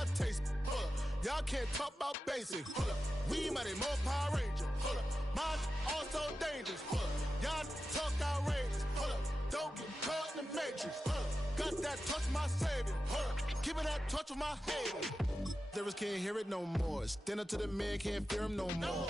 my taste. Y'all can't talk about basic. We mighty more Power Ranger. Mine also dangerous. Y'all talk outrageous. Don't get caught in the matrix. Got that touch my savior. Keeping that touch with my haters. Lyrics can't hear it no more. Stand up to the man, can't fear him no more.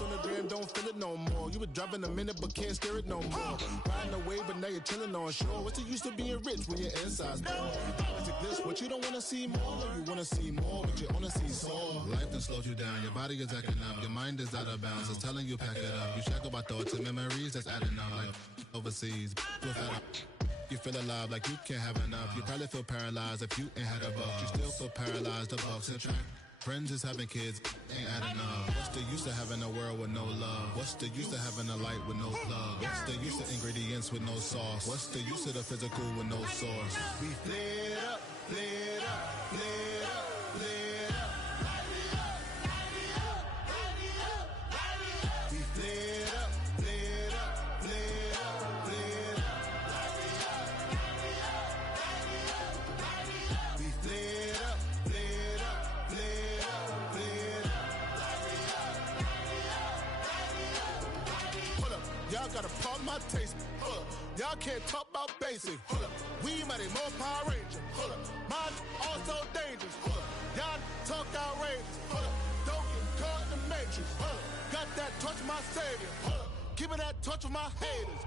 On the gram, don't feel it no more. You were driving a minute, but can't steer it no more. Riding away, but now you're chilling on shore. What's the use of being rich when your inside's poor? It's like this, what you don't wanna see more. You wanna see more, but you wanna see sore. Life done slowed you down, your body is acting up, your mind is out of bounds. It's telling you pack it up. You shackle by thoughts and memories that's adding up. Like overseas, you feel alive like you can't have enough. You probably feel paralyzed if you ain't had a buck. You still feel paralyzed, the bucks and track. Friends is having kids, ain't adding up. What's the use of having a world with no love? What's the use of having a light with no plug? What's the use of ingredients with no sauce? What's the use of the physical with no source? We lit up, lit up, lit up, lit up. Light it up, light it up, light it up, light it up. We lit up, lit up, lit up, lit up. Light it up, light it up, light it up, light it up. We lit up, lit up, lit up, lit up. Light it up, light it up, light it up, light it up. Hold up, y'all gotta pump my taste. Hold up, y'all can't talk about basic. Hold up, we mighty more Power Ranger. Hold up, mine also dangerous. Hold up, y'all talk outrageous. Hold up, don't get caught in the matrix. Hold up, got that touch my savior. Hold up, keeping that touch with my haters.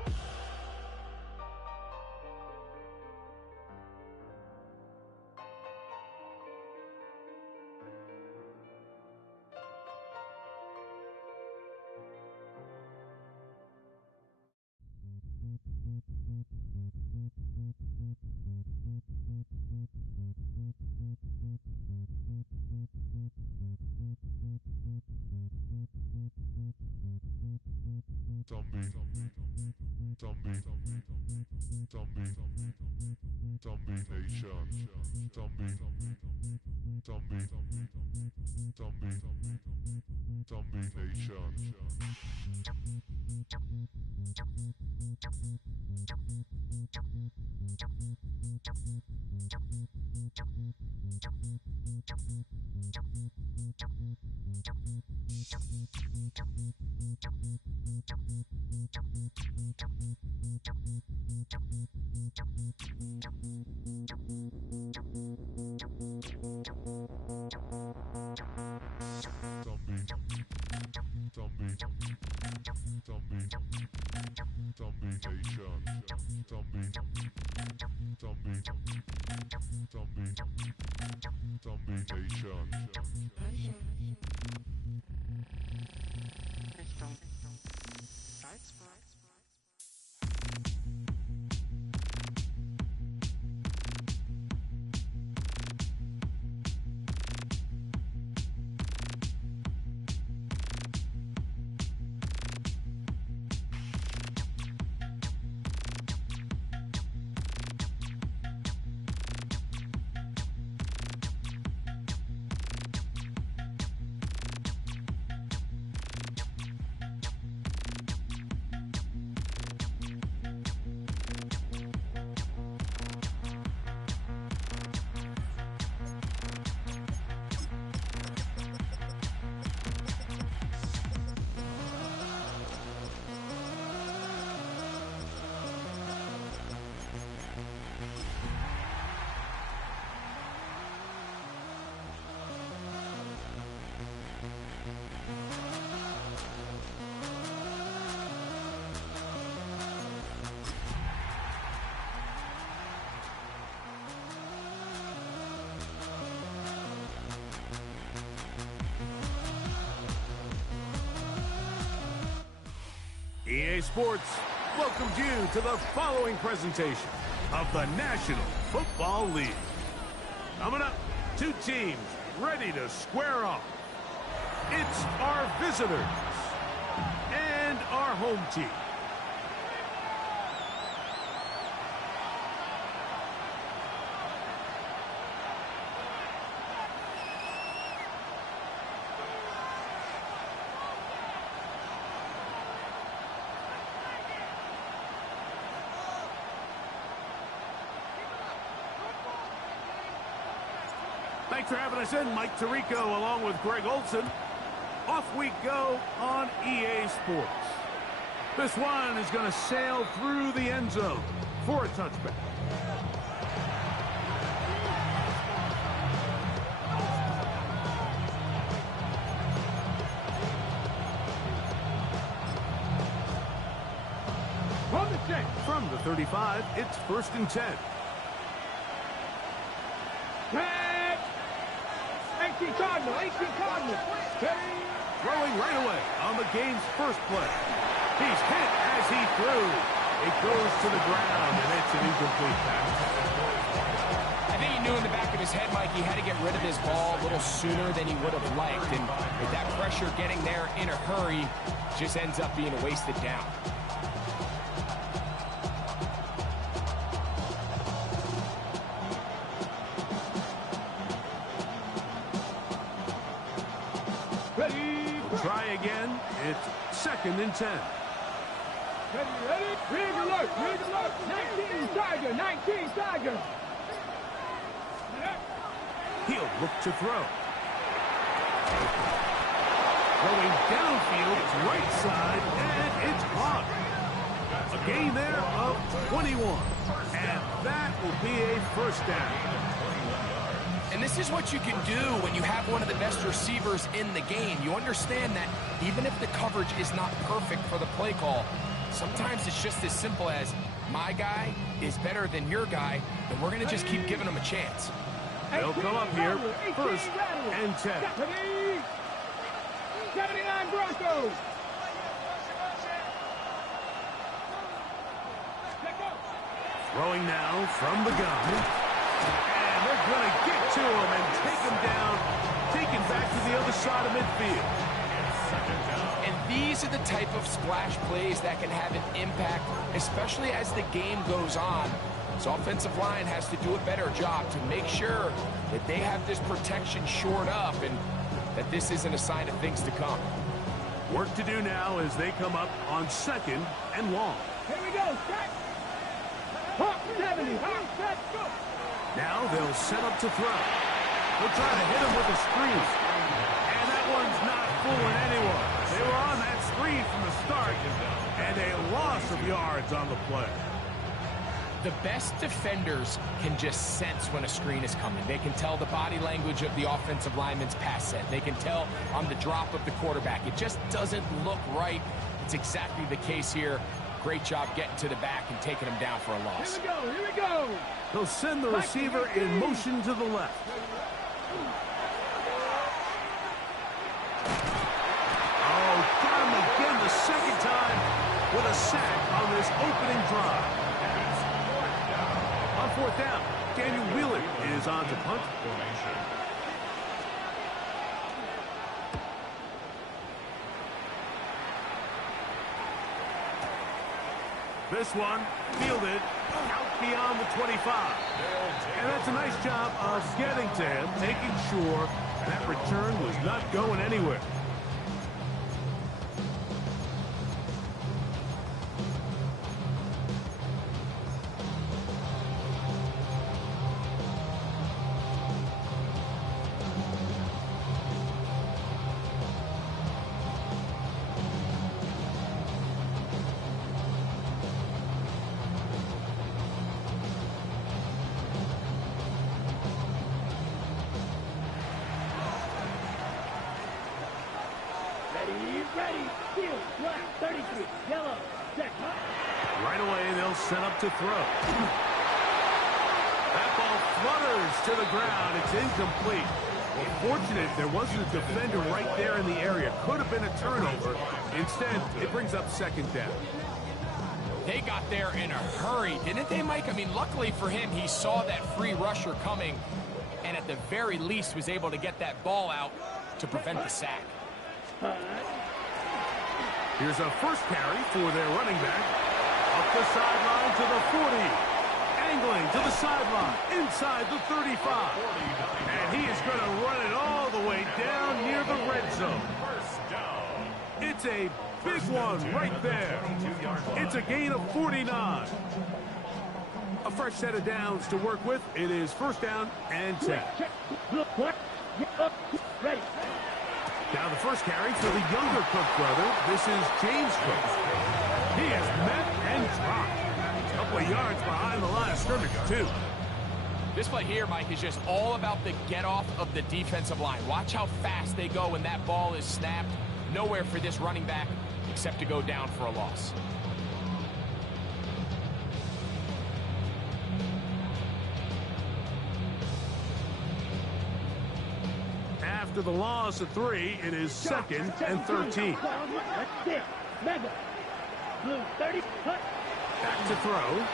EA Sports welcomes you to the following presentation of the National Football League. Coming up, two teams ready to square off. It's our visitors and our home team. Thanks for having us in, Mike Tirico, along with Greg Olson. Off we go on EA Sports. This one is going to sail through the end zone for a touchback. From the 35, it's 1st and 10. 18 Cardinal. Throwing right away on the game's first play. He's hit as he threw. It goes to the ground, and it's an incomplete pass. I think he knew in the back of his head, Mike, he had to get rid of his ball a little sooner than he would have liked. And with that pressure getting there in a hurry, just ends up being a wasted down. Try again. It's 2nd and 10. Ready? Rig alert. 19 Tiger. He'll look to throw. Throwing downfield, it's right side, and it's caught. A gain there of 21. And that will be a 1st down. And this is what you can do when you have one of the best receivers in the game. You understand that even if the coverage is not perfect for the play call, sometimes it's just as simple as my guy is better than your guy, and we're going to just keep giving him a chance. They'll come up here 1st and 10. 79 Broncos. Throwing now from the gun. And they're going to get to him and take him down, take him back to the other side of midfield. And these are the type of splash plays that can have an impact, especially as the game goes on. So offensive line has to do a better job to make sure that they have this protection shored up and that this isn't a sign of things to come. Work to do now as they come up on 2nd and long. Here we go. Set. Hawk 70. Hawk set. Go. Now they'll set up to throw. They'll try to hit him with a screen. And that one's not fooling anyone. They were on that screen from the start, and a loss of yards on the play. The best defenders can just sense when a screen is coming. They can tell the body language of the offensive lineman's pass set. They can tell on the drop of the quarterback. It just doesn't look right. It's exactly the case here. Great job getting to the back and taking him down for a loss. Here we go. They'll send the receiver in motion to the left. Oh, got him again the 2nd time with a sack on this opening drive. On 4th down, Daniel Wheeler is on to punt. This one fielded out beyond the 25. And that's a nice job of getting to him, making sure that return was not going anywhere. Ready. Field. Black. 33. Yellow. Set. Right away, they'll set up to throw. That ball flutters to the ground. It's incomplete. Well, fortunate there wasn't a defender right there in the area. Could have been a turnover. Instead, it brings up 2nd down. They got there in a hurry, didn't they, Mike? I mean, luckily for him, he saw that free rusher coming and at the very least was able to get that ball out to prevent the sack. Here's a 1st carry for their running back. Up the sideline to the 40. Angling to the sideline, inside the 35. And he is going to run it all the way down near the red zone. It's a big one right there. It's a gain of 49. A fresh set of downs to work with. It is first down and 10. Now the first carry for the younger Cook brother. This is James Cook. He is met and dropped. A couple of yards behind the line of scrimmage, too. This play here, Mike, is just all about the get-off of the defensive line. Watch how fast they go when that ball is snapped. Nowhere for this running back except to go down for a loss. After the loss of 3, it is second and 13. Back to throw.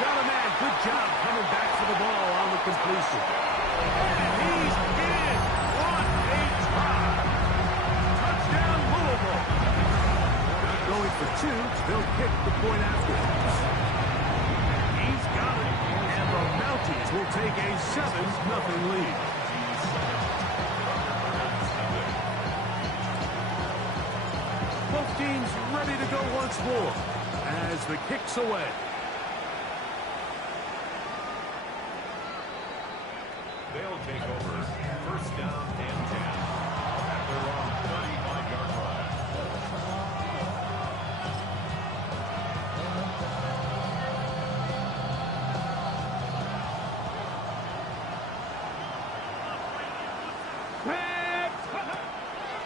Got a man. Good job coming back for the ball on the completion. And he's in. What a try. Touchdown, Louisville. Not going for 2. They'll kick the point after. He's got it. And the Mounties will take a 7-0 lead. Both teams ready to go once more as the kick's away. They'll take over first down and 10 at their own 35-yard line.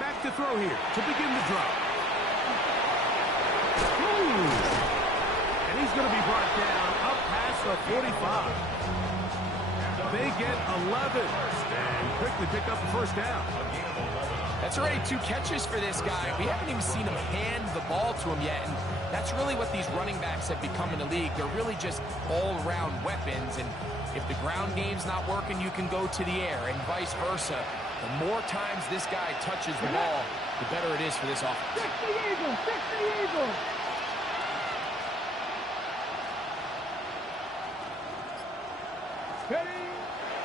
Back to throw here to begin the drive. And he's going to be brought down up past the 45. They get 11 and quickly pick up the first down. That's already 2 catches for this guy. We haven't even seen him hand the ball to him yet, and that's really what these running backs have become in the league. They're really just all-around weapons, and if the ground game's not working, you can go to the air, and vice versa. The more times this guy touches the ball, the better it is for this offense. 60 Eagles! 60 Eagles!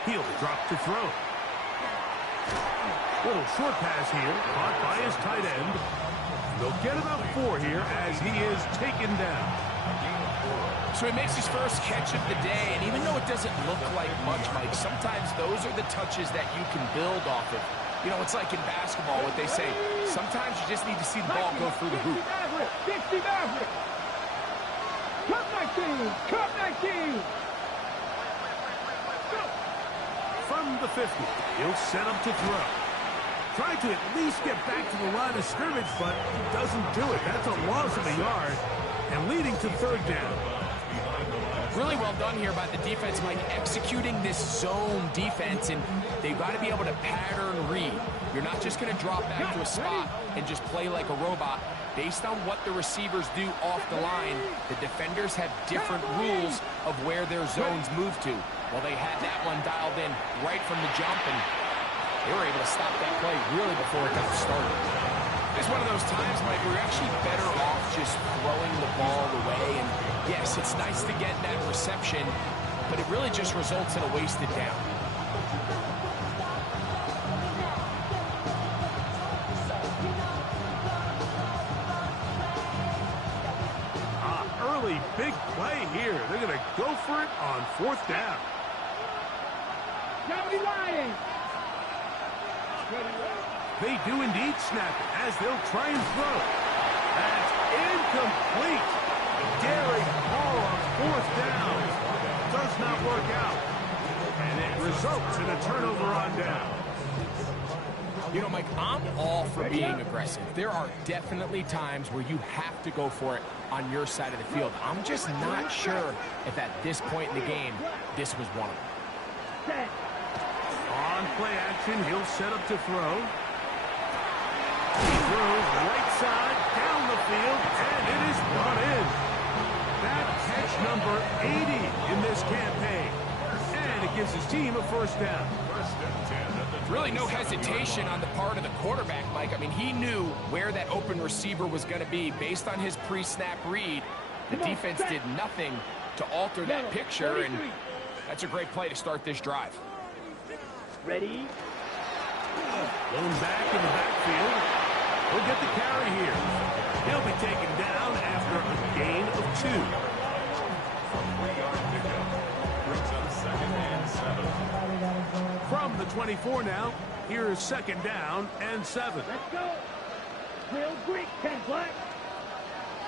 He'll drop to throw. Little short pass here, caught by his tight end. They'll get about 4 here as he is taken down. So he makes his first catch of the day, and even though it doesn't look like much, Mike, sometimes those are the touches that you can build off of. You know, it's like in basketball, what they say, sometimes you just need to see the ball go through the hoop. 60 Maverick! Cup 19! Cup 19! From the 50, he'll set up to throw. Trying to at least get back to the line of scrimmage, but he doesn't do it. That's a loss of a yard, and leading to third down. Really well done here by the defense, Mike, executing this zone defense, and they've got to be able to pattern read. You're not just going to drop back to a spot and just play like a robot. Based on what the receivers do off the line, the defenders have different rules of where their zones move to. Well, they had that one dialed in right from the jump, and they were able to stop that play really before it got started. It's one of those times, Mike, where you're actually better off just throwing the ball away. And yes, it's nice to get that reception, but it really just results in a wasted down. Early big play here. They're going to go for it on 4th down. They do indeed snap it as they'll try and throw. That's incomplete. Daring ball on 4th down. Does not work out. And it results in a turnover on down. You know, Mike, I'm all for being aggressive. There are definitely times where you have to go for it on your side of the field. I'm just not sure if at this point in the game, this was one of them. On play action, he'll set up to throw. He throws right side, down the field, and it is brought in. That catch number 80 in this campaign. And it gives his team a first down. Really no hesitation on the part of the quarterback, Mike. I mean, he knew where that open receiver was going to be based on his pre-snap read. The defense did nothing to alter that picture, and that's a great play to start this drive. Ready? Blown back in the backfield. He'll get the carry here. He'll be taken down after a gain of 2. A 3-yard pickup brings up 2nd and 7. From the 24 now, here's 2nd down and 7. Let's go. Real Greek, 10 black.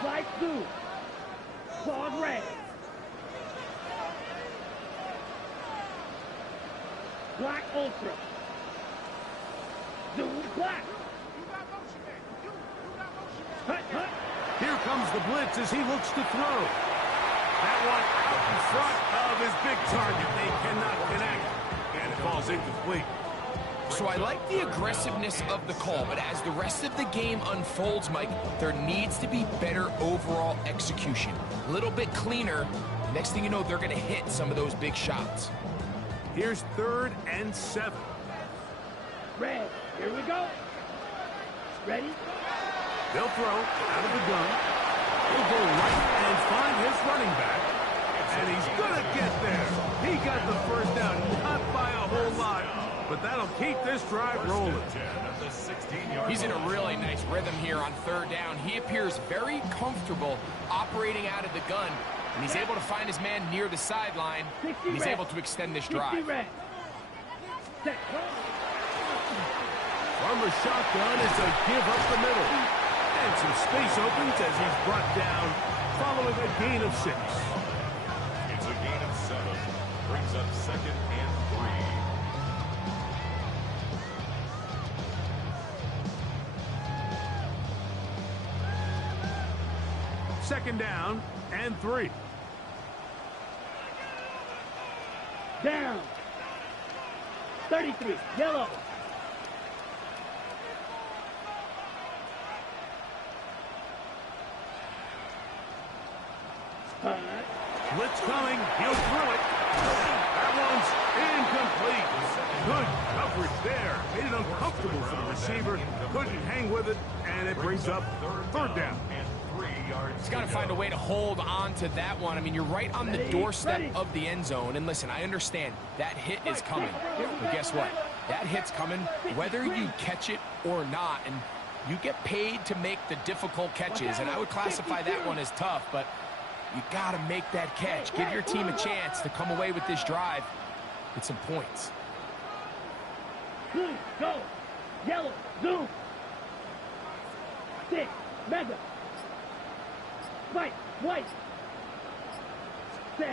Slide through. Claude red. Black ultra. Zoom black. Hut, hut. Here comes the blitz as he looks to throw. That one out in front of his big target. They cannot connect, and it falls incomplete. So I like the aggressiveness of the call, but as the rest of the game unfolds, Mike, there needs to be better overall execution. A little bit cleaner. Next thing you know, they're going to hit some of those big shots. Here's 3rd and 7. Red. Here we go. Ready? They'll throw out of the gun. He'll go right and find his running back. And he's going to get there. He got the first down, not by a whole lot, but that'll keep this drive rolling. He's in a really nice rhythm here on 3rd down. He appears very comfortable operating out of the gun, and he's able to find his man near the sideline, and he's able to extend this drive. Farmer's shotgun is a give up the middle. And some space opens as he's brought down following a gain of 6. It's a gain of 7. Brings up 2nd and 3. 2nd down and 3. Down. 33. Yellow. Blitz coming. He'll throw it. That one's incomplete. Good coverage there. Made it uncomfortable for the receiver. Couldn't hang with it, and it brings up 3rd down. And 3 yards. He's got to find a way to hold on to that one. I mean, you're right on the doorstep of the end zone. And listen, I understand that hit is coming. But guess what? That hit's coming whether you catch it or not. And you get paid to make the difficult catches. And I would classify that one as tough, but you got to make that catch. Give your team a chance to come away with this drive with some points. Blue, go. Yellow, zoom. 6, mega. White, white. 6.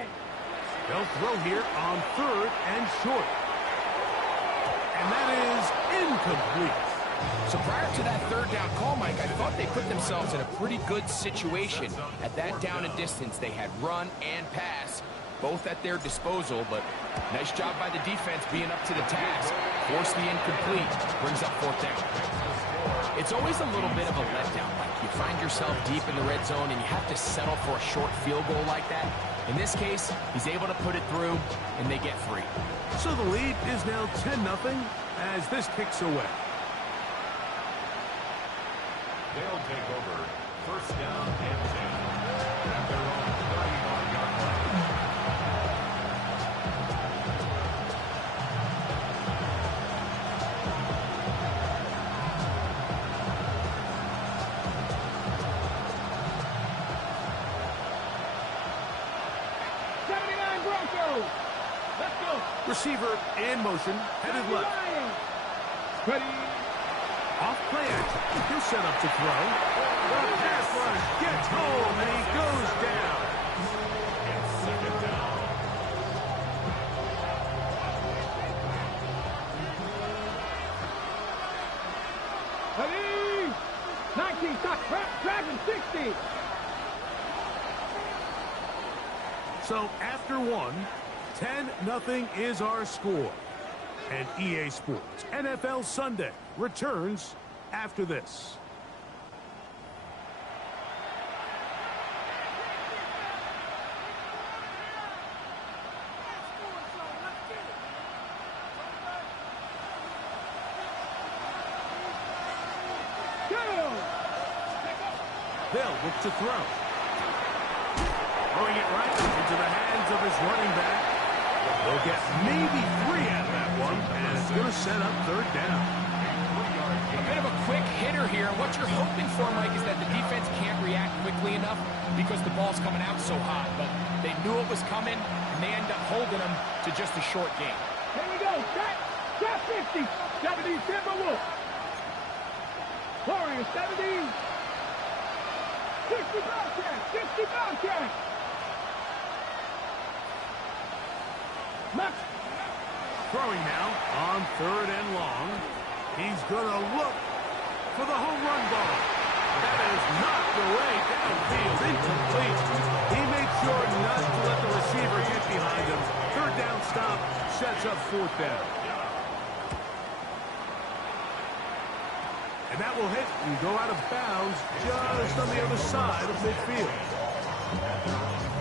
They'll throw here on 3rd and short. And that is incomplete. So prior to that 3rd down call, Mike, I thought they put themselves in a pretty good situation at that down and distance. They had run and pass, both at their disposal, but nice job by the defense being up to the task. Force the incomplete, brings up 4th down. It's always a little bit of a letdown, Mike. You find yourself deep in the red zone and you have to settle for a short field goal like that. In this case, he's able to put it through, and they get free. So the lead is now 10-0 as this kicks away. They'll take over 1st down and 10 at their own 31-yard line. Receiver in motion, headed left. Ready. Off play action. He'll set up to throw. The pass rush gets home, and he goes down. It's 2nd down. Ready. 19, stop, dragon, 60. So after 1, 10-0 is our score. And EA Sports NFL Sunday returns after this. They'll look to throw. Throwing it right into the hands of his running back. They'll get maybe 3 out of that one, and it's going to set up 3rd down. A bit of a quick hitter here. And what you're hoping for, Mike, is that the defense can't react quickly enough because the ball's coming out so hot. But they knew it was coming, and they end up holding them to just a short game. Here we go. Shot 50. 70 Timberwolves. Warriors 70. 60 Bobcats. 60 Bobcats. Max. Throwing now on 3rd and long. He's going to look for the home run ball. That is knocked away downfield, incomplete. He made sure not to let the receiver get behind him. 3rd down stop sets up 4th down. And that will hit and go out of bounds just on the other side of midfield.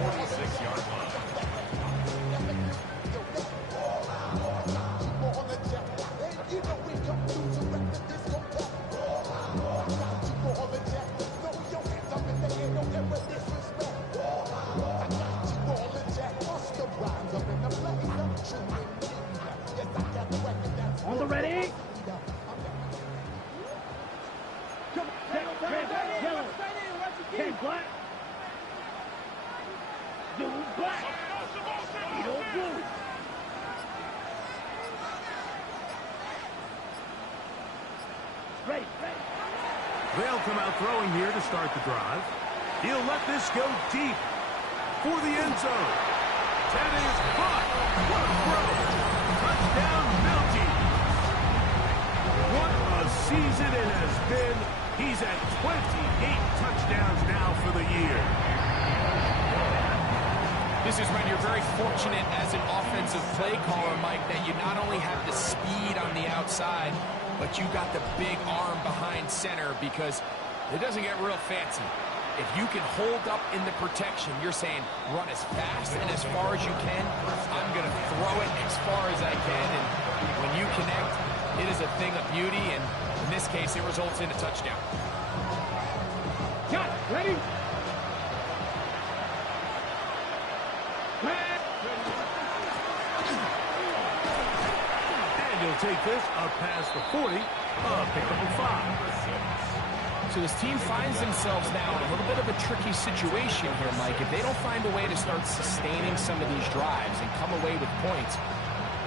46-yard line. On the ready. Red, black. Blue, black. Yellow, blue. Ready. They'll come out throwing here to start the drive. He'll let this go deep for the end zone. That is caught. What a throw. Touchdown, Mountie. What a season it has been. He's at 28 touchdowns now for the year. This is when you're very fortunate as an offensive play caller, Mike, that you not only have the speed on the outside, but you got the big arm behind center, because it doesn't get real fancy. If you can hold up in the protection, you're saying run as fast and as far as you can. I'm going to throw it as far as I can. And when you connect, it is a thing of beauty. And in this case, it results in a touchdown. Got it. Ready? And he'll take this up past the 40, pickup of 5. So this team finds themselves now in a little bit of a tricky situation here, Mike. If they don't find a way to start sustaining some of these drives and come away with points,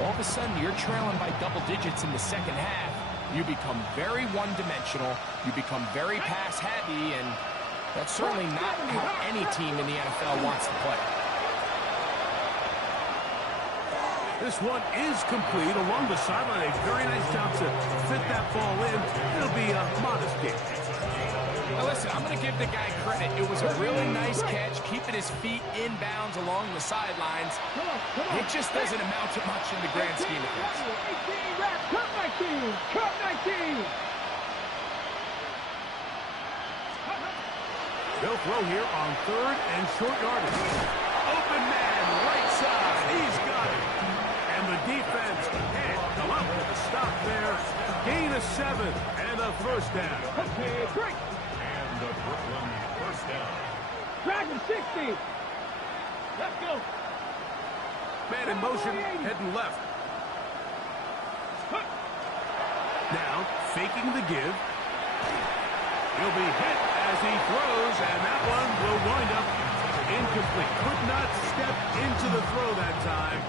all of a sudden you're trailing by double digits in the second half. You become very one-dimensional. You become very pass-heavy, and that's certainly not how any team in the NFL wants to play. This one is complete along the sideline. A very nice job to fit that ball in. It'll be a modest game. Now listen, I'm going to give the guy credit. It was a really nice catch, keeping his feet in bounds along the sidelines. It just doesn't amount to much in the grand scheme of things. Cut 19! Cut 19! They'll throw here on 3rd and short yardage. Open man, right side. He's got it. And the defense can't come up with a stop there. Gain of 7 and a 1st down. Okay, break. And the Brooklyn 1st down. Dragon 60. Let's go. Man in motion, heading left. Now, faking the give. He'll be hit as he throws, and that one will wind up incomplete. Could not step into the throw that time.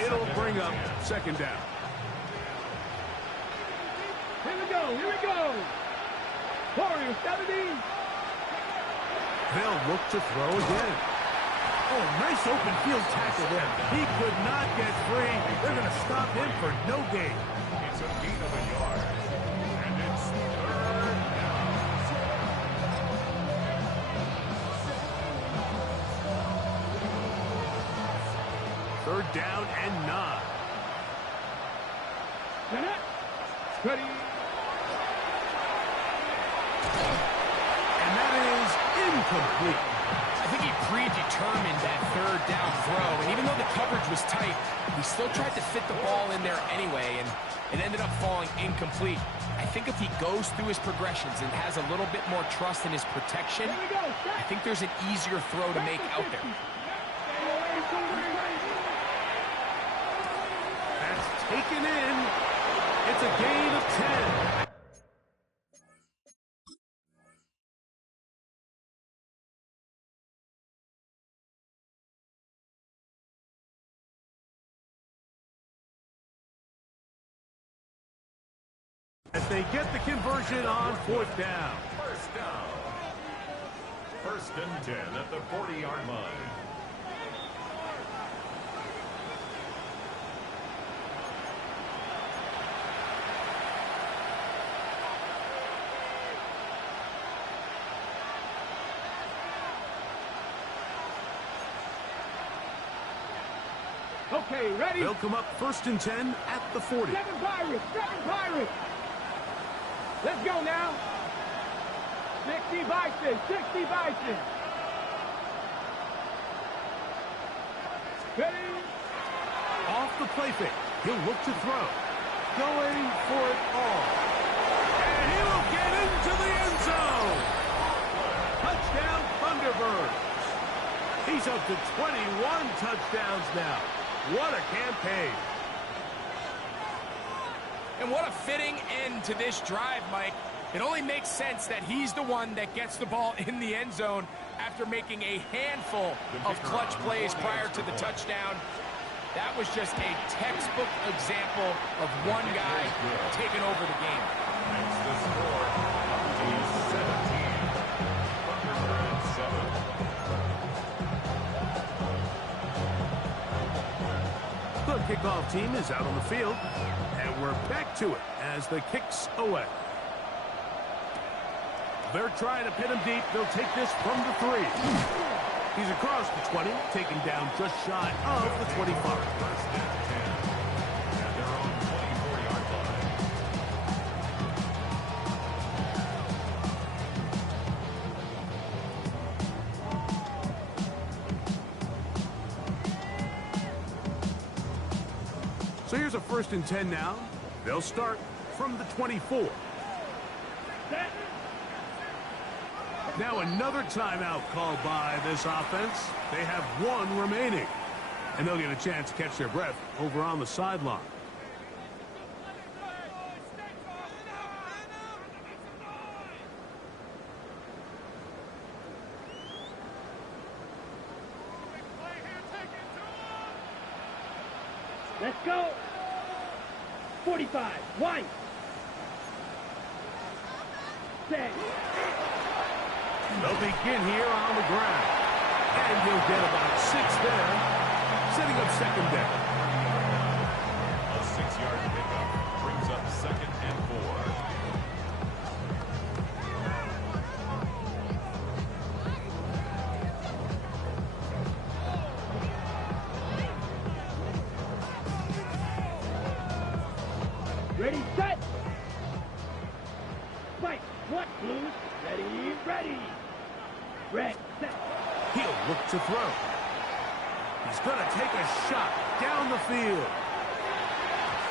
It'll bring up 2nd down. Here we go. Warriors 70. They'll look to throw again. Oh, nice open field tackle there. He could not get free. They're going to stop him for no gain. It's a gain of a yard. And it's 3rd down. Third down and 9. Ready. And that is incomplete. I think he predetermined that 3rd down throw, and even though the coverage was tight, he still tried to fit the ball in there anyway, and it ended up falling incomplete. I think if he goes through his progressions and has a little bit more trust in his protection, I think there's an easier throw to make out there. That's taken in. It's a gain of 10. as they get the conversion on 4th down. First down. 1st and 10 at the 40-yard line. Okay, ready? They'll come up 1st and 10 at the 40. 7 Pirates! 7 Pirates! Let's go now. 60 Bison! 60 Bison! Ready? Off the play fake. He'll look to throw. Going for it all. And he will get into the end zone. Touchdown, Thunderbirds. He's up to 21 touchdowns now. What a campaign. And what a fitting end to this drive, Mike. It only makes sense that he's the one that gets the ball in the end zone after making a handful of clutch plays prior to the touchdown. That was just a textbook example of one guy taking over the game. Makes the score 17. Thunderbirds 7. The kickoff team is out on the field, and we're back to it as the kick's away. They're trying to pin him deep. They'll take this from the 3. He's across the 20, taken down just shy of the 25. 1st and 10 at their own 24-yard line. So here's a 1st and 10 now. They'll start from the 24. Set. Now another timeout called by this offense. They have 1 remaining. And they'll get a chance to catch their breath over on the sideline. Let's go. 45. White. Set. They'll begin here on the ground. And he'll get about 6 there, setting up 2nd down. A 6-yard pickup brings up 2nd and 4. Ready, set. Fight. What, Blues? Ready, ready. Red, set. He'll look to throw. He's going to take a shot down the field.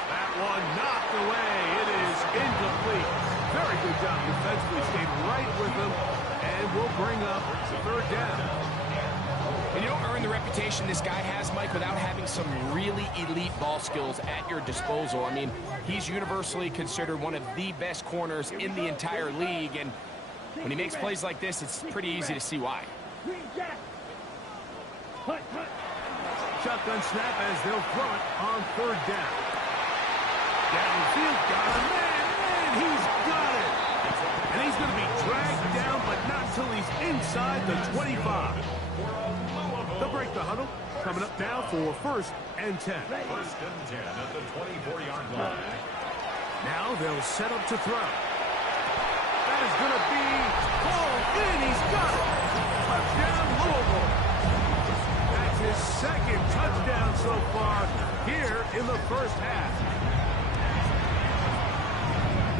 That one knocked away. It is incomplete. Very good job defensively. Stayed right with him. And will bring up 3rd down. And you don't earn the reputation this guy has, Mike, without having some really elite ball skills at your disposal. I mean, he's universally considered one of the best corners in the entire league. And when he makes plays like this, it's pretty easy to see why. Green Jack. Hut, hut. Shotgun snap as they'll throw it on 3rd down. Downfield, got a man, and he's got it. And he's going to be dragged down, but not until he's inside the 25. They'll break the huddle, coming up now for 1st and 10. 1st and 10 at the 24-yard line. Now they'll set up to throw. That is going to be hauled in. He's got it. Touchdown, Louisville. That's his 2nd touchdown so far here in the 1st half.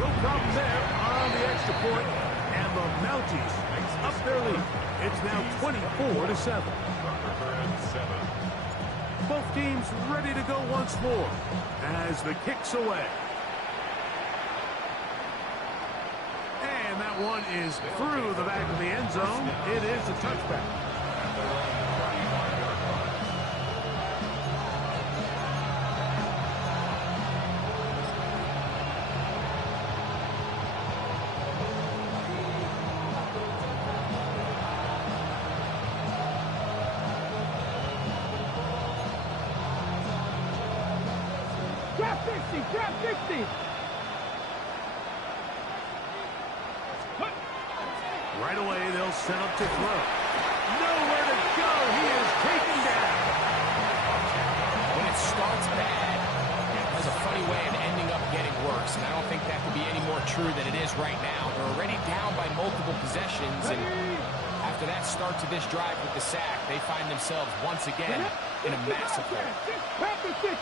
No problem there on the extra point, and the Mounties up their lead. It's now 24-7. Both teams ready to go once more as the kick's away. And that one is through the back of the end zone. It is a touchback. Drop 60, drop 60. Right away, they'll set up to throw. Nowhere to go. He is taken down. When it starts bad, it has a funny way of ending up getting worse. And I don't think that could be any more true than it is right now. They're already down by multiple possessions. And after that start to this drive with the sack, they find themselves once again in a massive hole. Panther 60,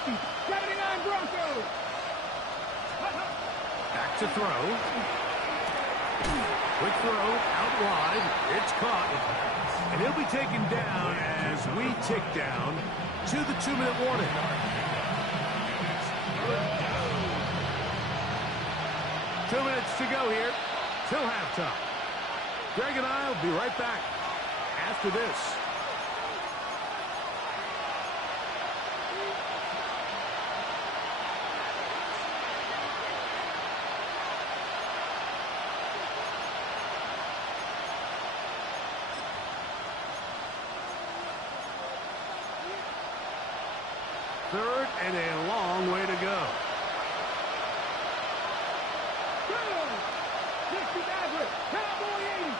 79 Broncos. Back to throw. Quick throw out wide. It's caught. And he'll be taken down as we tick down to the 2-minute warning. Two minutes to go here till halftime. Greg and I will be right back after this. Third and a long way to go. 60 Maverick, Cowboy 80.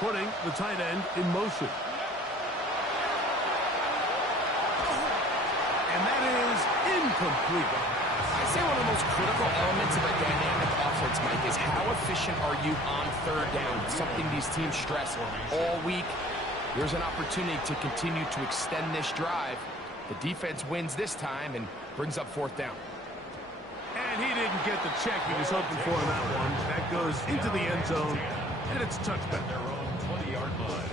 Putting the tight end in motion. And that is incomplete. I'd say one of the most critical elements of a dynamic offense, Mike, is how efficient are you on third down? It's something these teams stress all week. Here's an opportunity to continue to extend this drive. The defense wins this time and brings up fourth down. And he didn't get the check he was hoping for in that one. That goes into the end zone, and it's touchback. Their own 20-yard line.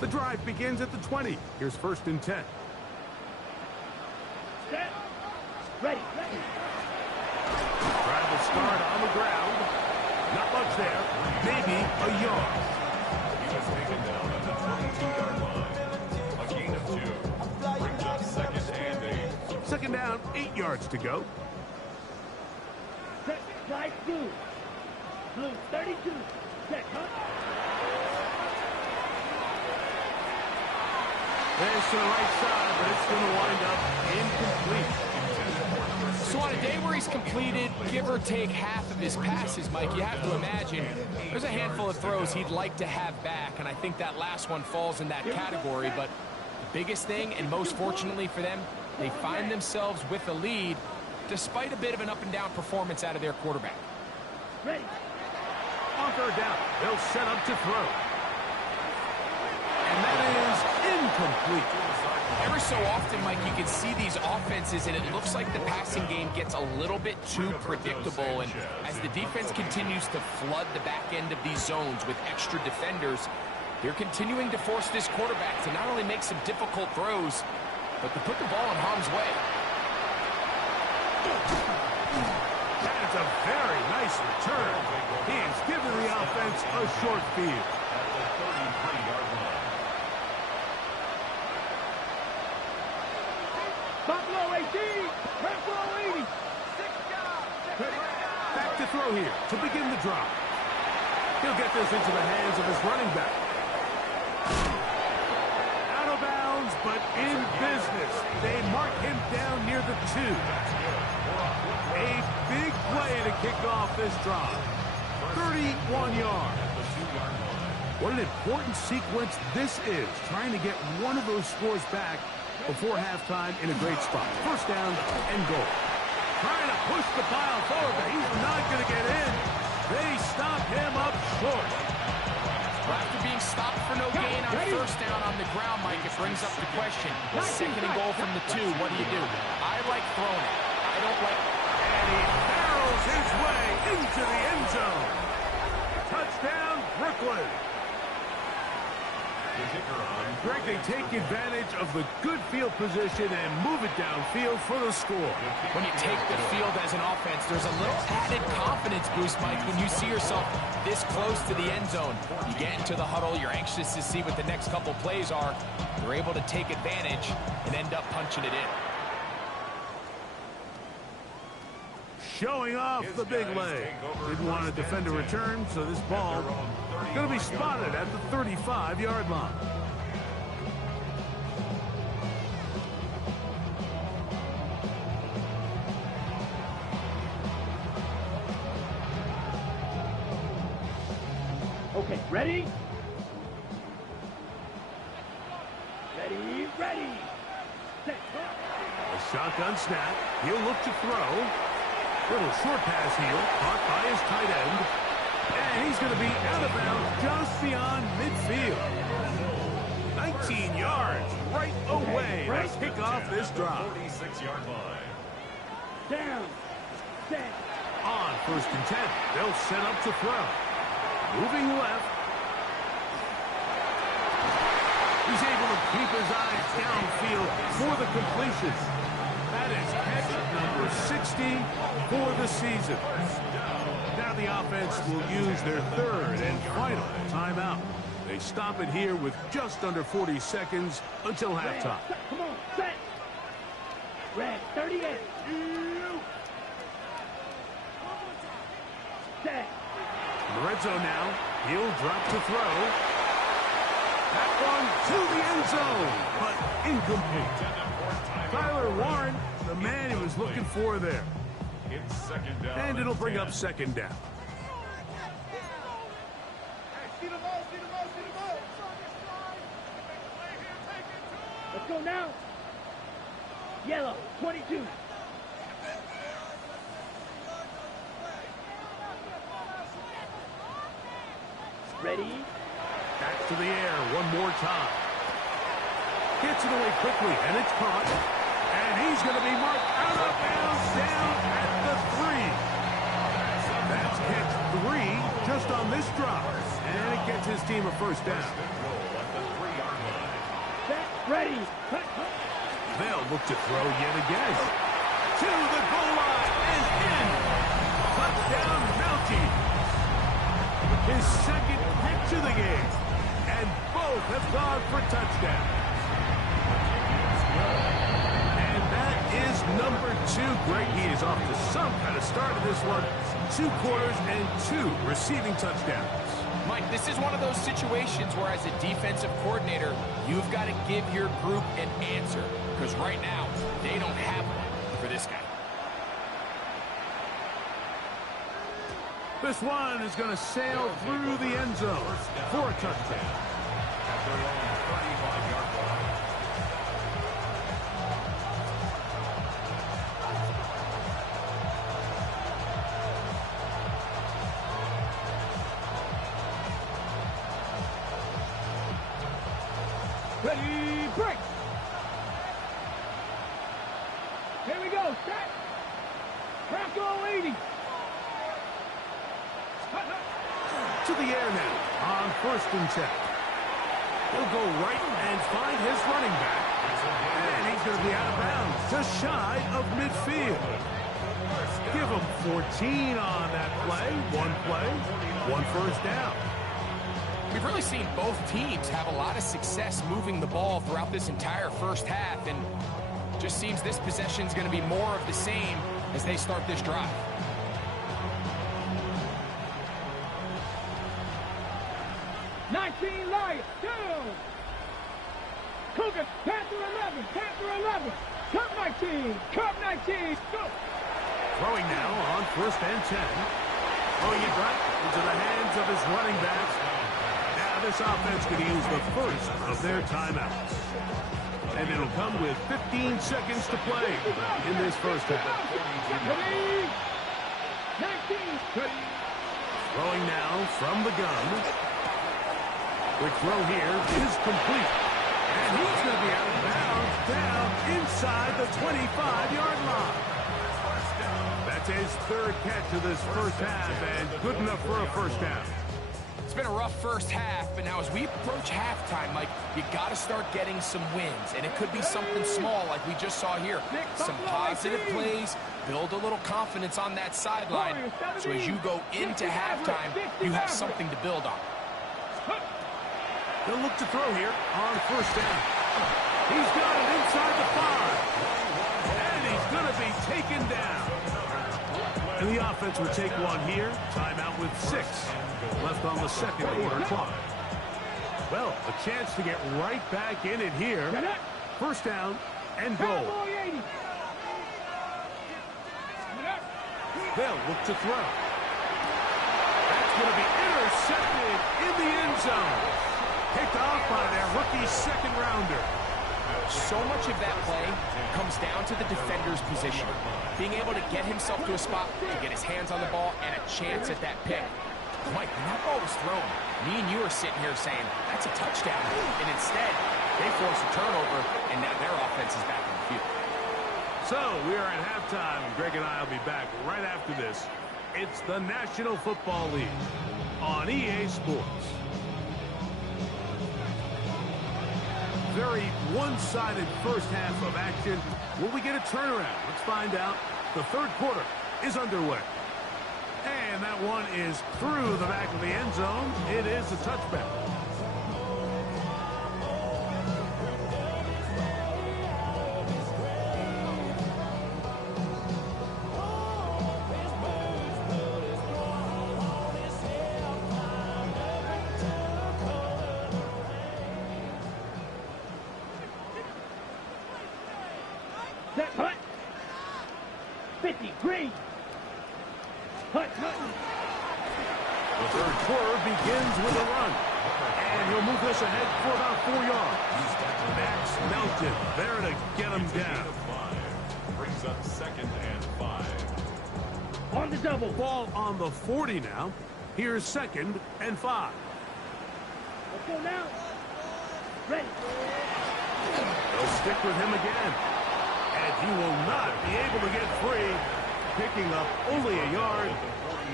The drive begins at the 20. Here's 1st and 10. Set. Ready. Drive will start on the ground. Not much there. Maybe a yard. He was taken down at the 22-yard line. A gain of 2. Brings up 2nd and 8. Second down, 8 yards to go. Set. Right blue. Blue 32. Set. There's to the right side, but it's going to wind up incomplete. So on a day where he's completed, give or take half of his passes, Mike, you have to imagine there's a handful of throws he'd like to have back, and I think that last one falls in that category. But the biggest thing, and most fortunately for them, they find themselves with a lead despite a bit of an up-and-down performance out of their quarterback. Ready. On third down, they'll set up to throw. And that is incomplete. Every so often, Mike, you can see these offenses, and it looks like the passing game gets a little bit too predictable. And as the defense continues to flood the back end of these zones with extra defenders, they're continuing to force this quarterback to not only make some difficult throws, but to put the ball in harm's way. That's a very nice return. He has given the offense a short field. At the 33-yard line. Buffalo 18. Buffalo 80. Back to throw here to begin the drive. He'll get this into the hands of his running back. Out of bounds, but in business. They mark him down near the 2. A big play to kick off this drive. 31 yards. What an important sequence this is, trying to get one of those scores back before halftime in a great spot. First down and goal. Trying to push the pile forward, but he's not going to get in. They stop him up short. Well, after being stopped for no gain on first down on the ground, Mike, it brings up the question. Second and goal from the 2, what do you do? I like throwing it. I don't like... And he barrels his way into the end zone. Touchdown, Brooklyn. The kicker on. Greg, they take advantage of the good field position and move it downfield for the score. When you take the field as an offense, there's a little added confidence boost, Mike, when you see yourself this close to the end zone. You get into the huddle, you're anxious to see what the next couple plays are. You're able to take advantage and end up punching it in. Showing off the big leg. Didn't want to defend a return, so this ball going to be spotted at the 35-yard line. Okay, ready? Ready. Set. A shotgun snap. He'll look to throw. Little short pass here. Caught by his tight end. And he's going to be out of bounds just beyond midfield. 19 yards right away to kick off this drive. 46-yard line. Down. Set. On 1st and 10, they'll set up to throw. Moving left. He's able to keep his eyes downfield for the completion. That is catch number 60 for the season. Now the offense will use their 3rd and final timeout. They stop it here with just under 40 seconds until halftime. Come on, set. Red, 38. Set. In the red zone now. He'll drop to throw. That one to the end zone, but incomplete. Tyler Warren, the man he was looking for there. It's 2nd down. And it'll bring up 2nd down. Let's go now. Yellow, 22. Ready? Back to the air one more time. Gets it away quickly, and it's caught. And he's going to be marked out of bounds down at the 3. That's catch 3 just on this drop. And it gets his team a 1st down. Set, ready. They'll look to throw yet again. To the goal line and in. Touchdown Mountie. His 2nd catch of the game. And both have gone for touchdowns. And that is number 2. Greg, he is off to some kind of start in this one. 2 quarters and 2 receiving touchdowns. Mike, this is one of those situations where as a defensive coordinator, you've got to give your group an answer. Because right now, they don't have one for this guy. This one is going to sail through the end zone for a touchdown. At their own 35-yard line. Ready, break. Here we go, set. Crack all 80. To the air now on 1st and 10. He'll go right and find his running back. And he's going to be out of bounds, just shy of midfield. Give him 14 on that play. 1 1st down. We've really seen both teams have a lot of success moving the ball throughout this entire 1st half, and just seems this possession's going to be more of the same as they start this drive. Lions, down. Cougar, Panther 11. Cup 19, go. Throwing now on 1st and 10. Throwing it right into the hands of his running backs. Now this offense could use the 1st of their timeouts. And it'll come with 15 seconds to play in this 1st half. Ready? 19, ready. Throwing now from the gun. Quick throw here is complete. And he's going to be out of bounds down inside the 25-yard line. That's his 3rd catch of this 1st half and good enough for a 1st down. It's been a rough 1st half, but now as we approach halftime, Mike, you got to start getting some wins. And it could be something small like we just saw here. Some positive plays, build a little confidence on that sideline. So as you go into halftime, you have something to build on. They'll look to throw here on 1st down. He's got it inside the 5. And he's going to be taken down. And the offense will take one here. Timeout with 6 left on the 2nd quarter clock. Well, a chance to get right back in it here. 1st down and goal. They'll look to throw. That's It's going to be intercepted in the end zone. Picked off by their rookie second-rounder. So much of that play comes down to the defender's position. Being able to get himself to a spot, to get his hands on the ball, and a chance at that pick. Mike, when that ball was thrown, me and you are sitting here saying, that's a touchdown. And instead, they force a turnover, and now their offense is back on the field. So, we are at halftime, and Greg and I will be back right after this. It's the National Football League on EA Sports. Very one-sided first half of action. Will we get a turnaround? Let's find out. The third quarter is underway. And that one is through the back of the end zone. It is a touchback. Set, hut. 50, green. Hut, hut. The third quarter begins with a run. And he'll move this ahead for about 4 yards. Max Melton there to get him down. Brings up 2nd and 5. On the double. Ball on the 40 now. Here's 2nd and 5. Let's go now. Ready. They'll stick with him again. And he will not be able to get free. Picking up only a yard.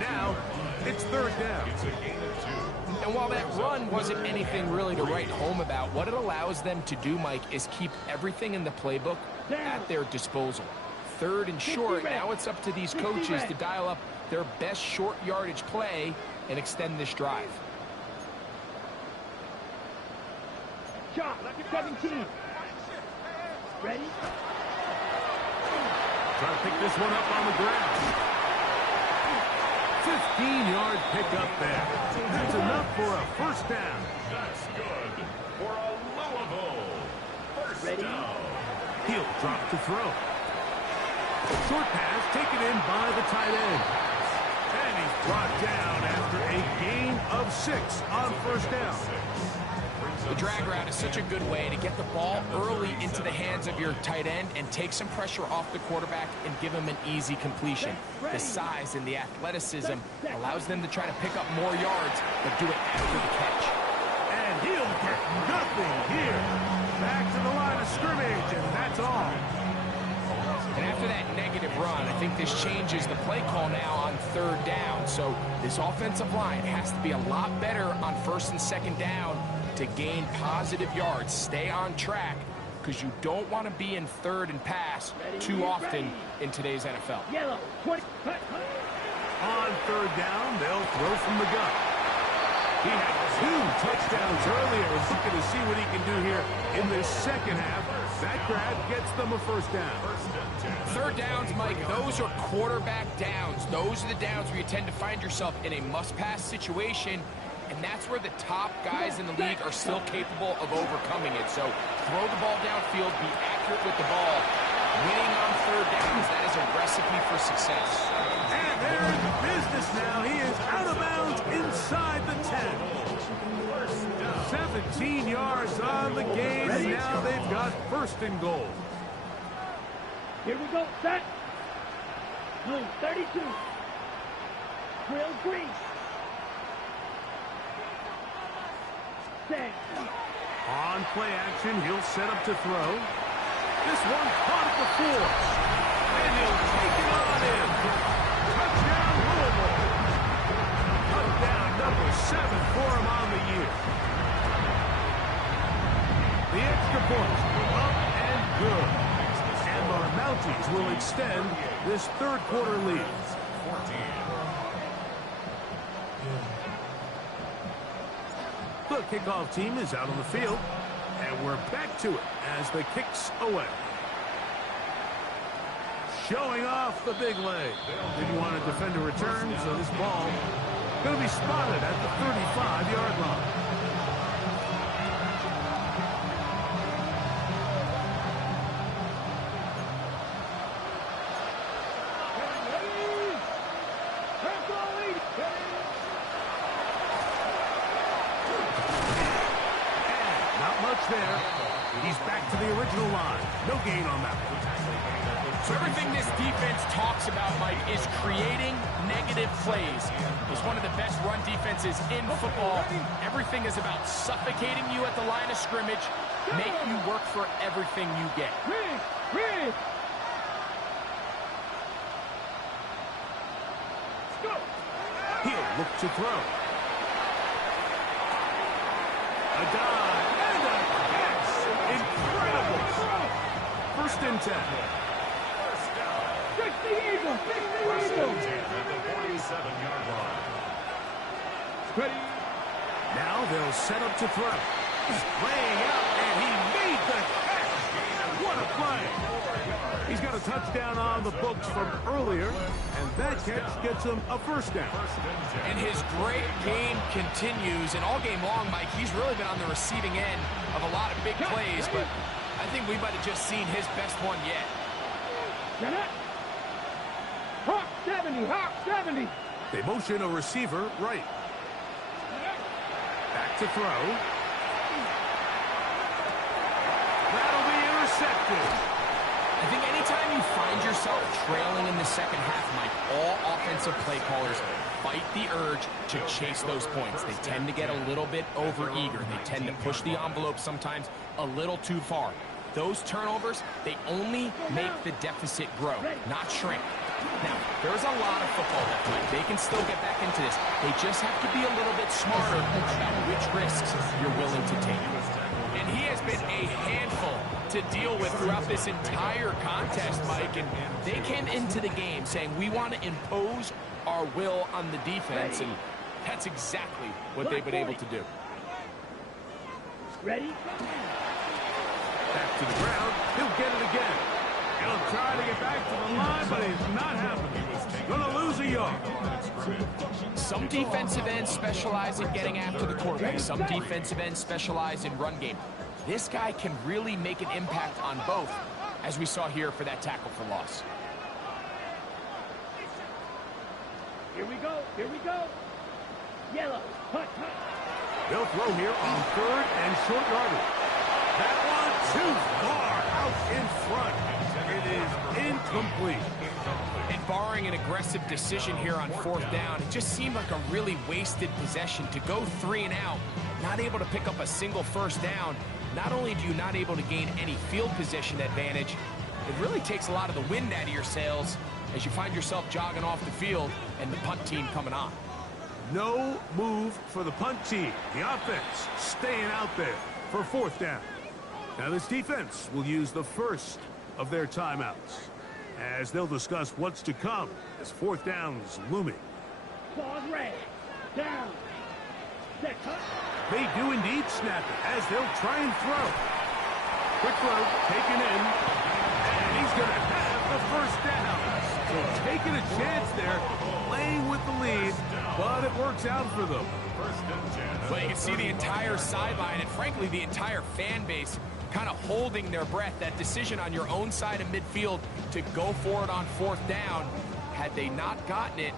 Now, it's 3rd down. It's a gain of 2. And while that run wasn't anything really to write home about, what it allows them to do, Mike, is keep everything in the playbook at their disposal. 3rd and short, now it's up to these coaches to dial up their best short yardage play and extend this drive. Shot, 17. Ready? Trying to pick this one up on the ground. 15-yard pickup there. That's enough for a first down. That's good for a Louisville first down. He'll drop to throw. Short pass taken in by the tight end. And he's brought down after a gain of 6 on first down. The drag route is such a good way to get the ball early into the hands of your tight end and take some pressure off the quarterback and give him an easy completion. The size and the athleticism allows them to try to pick up more yards, but do it after the catch. And he'll get nothing here. Back to the line of scrimmage, and that's all. And after that negative run, I think this changes the play call now on 3rd down. So this offensive line has to be a lot better on 1st and 2nd down to gain positive yards. Stay on track, because you don't want to be in 3rd and pass too often in today's NFL. Yellow, 20. On 3rd down, they'll throw from the gun. He had 2 touchdowns earlier. We're looking to see what he can do here in this second half. That grab gets them a first down. 3rd downs, Mike, those are quarterback downs. Those are the downs where you tend to find yourself in a must-pass situation, and that's where the top guys in the league are still capable of overcoming it. So throw the ball downfield, be accurate with the ball. Winning on 3rd downs, that is a recipe for success. And they're in business now. He is out of bounds inside the 10. 17 yards on the game, and now they've got 1st and goal. Here we go, set. Blue, 32. Drill green. Set. On play action, he'll set up to throw. This one caught at the 4. And he'll take it on in. Touchdown, Louisville. Touchdown number 7 for him on the year. The extra point, up and good. And the Mounties will extend this 3rd quarter lead. 14. The kickoff team is out on the field, and we're back to it as the kick's away. Showing off the big leg. Didn't want to defend a return, so this ball going to be spotted at the 35-yard line. there. He's back to the original line. No gain on that one. So everything this defense talks about, Mike, is creating negative plays. It's one of the best run defenses in football. Everything is about suffocating you at the line of scrimmage, make you work for everything you get. He'll look to throw. A dive and a catch. Incredible. First and 10. Fix the eagle! Fix the eagle! At the 47-yard line. Ready? Now they'll set up to throw. Laying out, and he made the catch. What a play. He's got a touchdown on the books from earlier, and that catch gets him a first down. And his great game continues, and all game long, Mike, he's really been on the receiving end of a lot of big plays, but I think we might have just seen his best one yet. Get it! Hawk 70! Hawk 70! They motion a receiver right. Back to throw. That'll be intercepted. I think anytime you find yourself trailing in the second half, Mike, all offensive play callers fight the urge to chase those points. They tend to get a little bit overeager. They tend to push the envelope sometimes a little too far. Those turnovers, they only make the deficit grow, not shrink. Now, there's a lot of football left, Mike. They can still get back into this. They just have to be a little bit smarter about which risks you're willing to take. And he has been a handful to deal with throughout this entire contest, Mike. And they came into the game saying, we want to impose our will on the defense. And that's exactly what they've been able to do. Ready? Back to the ground. He'll get it again. He'll try to get back to the line, but it's not happening. Gonna lose a yard. Some defensive ends specialize in getting after the quarterback. Some defensive ends specialize in run game. This guy can really make an impact on both, as we saw here for that tackle for loss. Here we go. Here we go. Yellow. Hut, hut. They'll throw here on third and short yardage. That one too far out in front. It is incomplete. And barring an aggressive decision here on fourth down, it just seemed like a really wasted possession to go 3 and out, not able to pick up a single first down. Not only do you not able to gain any field position advantage, it really takes a lot of the wind out of your sails as you find yourself jogging off the field and the punt team coming on. No move for the punt team. The offense staying out there for fourth down. Now this defense will use the first of their timeouts as they'll discuss what's to come as fourth down's looming. Pause red. Down. Set, cut. They do indeed snap it as they'll try and throw. Quick throw taken in, and he's going to have the first down. So taking a chance there, playing with the lead, but it works out for them. Well, you can see the entire sideline and, frankly, the entire fan base kind of holding their breath. That decision on your own side of midfield to go for it on fourth down, had they not gotten it,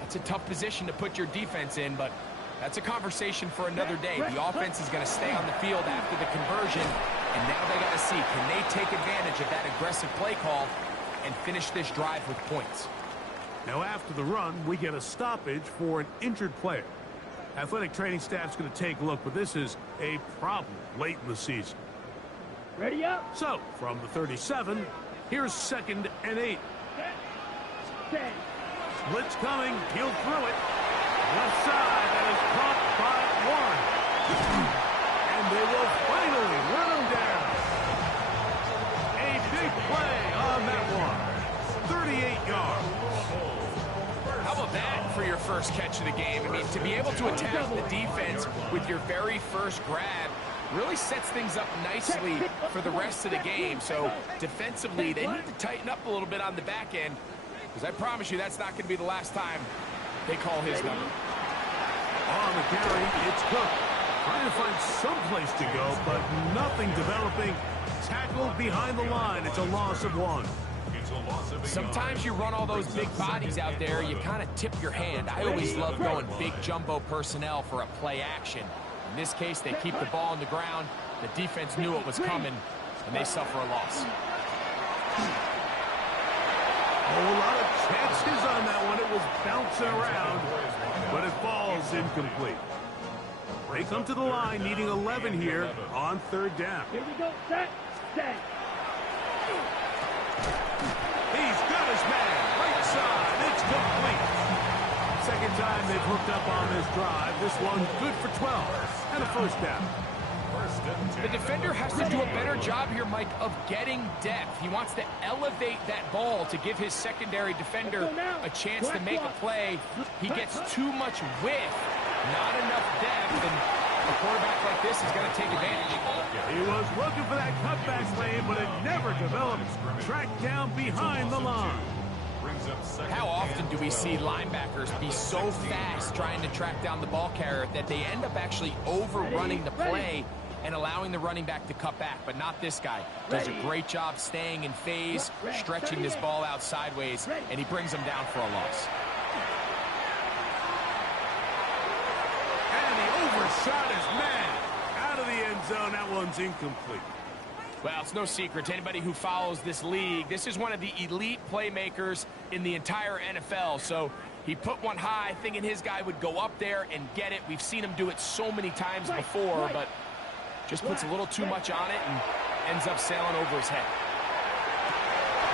that's a tough position to put your defense in, but that's a conversation for another day. The offense is going to stay on the field after the conversion, and now they got to see, can they take advantage of that aggressive play call and finish this drive with points? Now after the run, we get a stoppage for an injured player. Athletic training staff's going to take a look, but this is a problem late in the season. Ready up. So, from the 37, here's 2nd and 8. Set. Blitz coming, he'll throw it. Left side, that is caught by Warren. And they will finally run him down. A big play on that one. 38 yards. How about that for your first catch of the game? I mean, to be able to attack the defense with your very first grab really sets things up nicely for the rest of the game. So defensively, they need to tighten up a little bit on the back end, because I promise you that's not going to be the last time they call his number. On the carry, it's Cook. Trying to find some place to go, but nothing developing. Tackled behind the line. It's a loss of 1. Sometimes you run all those big bodies out there, you kind of tip your hand. I always love going big jumbo personnel for a play action. In this case, they keep the ball on the ground. The defense knew it was coming, and they suffer a loss. Oh, a lot of chances on that one. It was bouncing around, but it falls incomplete. They come to the line needing 11 here on 3rd down. Here we go. Set. He's got his man. Right side. It's complete. Second time they've hooked up on this drive. This one good for 12 and a 1st down. The defender has to do a better job here, Mike, of getting depth. He wants to elevate that ball to give his secondary defender a chance to make a play. He gets too much width, not enough depth, and a quarterback like this is going to take advantage. He was looking for that cutback lane, but it never developed. Tracked down behind the line. How often do we see linebackers be so fast trying to track down the ball carrier that they end up actually overrunning the play and allowing the running back to cut back? But not this guy. Does a great job staying in phase, stretching this ball out sideways, and he brings them down for a loss. And he overshot his man. Out of the end zone, that one's incomplete. Well, it's no secret to anybody who follows this league. This is one of the elite playmakers in the entire NFL. So he put one high, thinking his guy would go up there and get it. We've seen him do it so many times before, but just puts a little too much on it and ends up sailing over his head.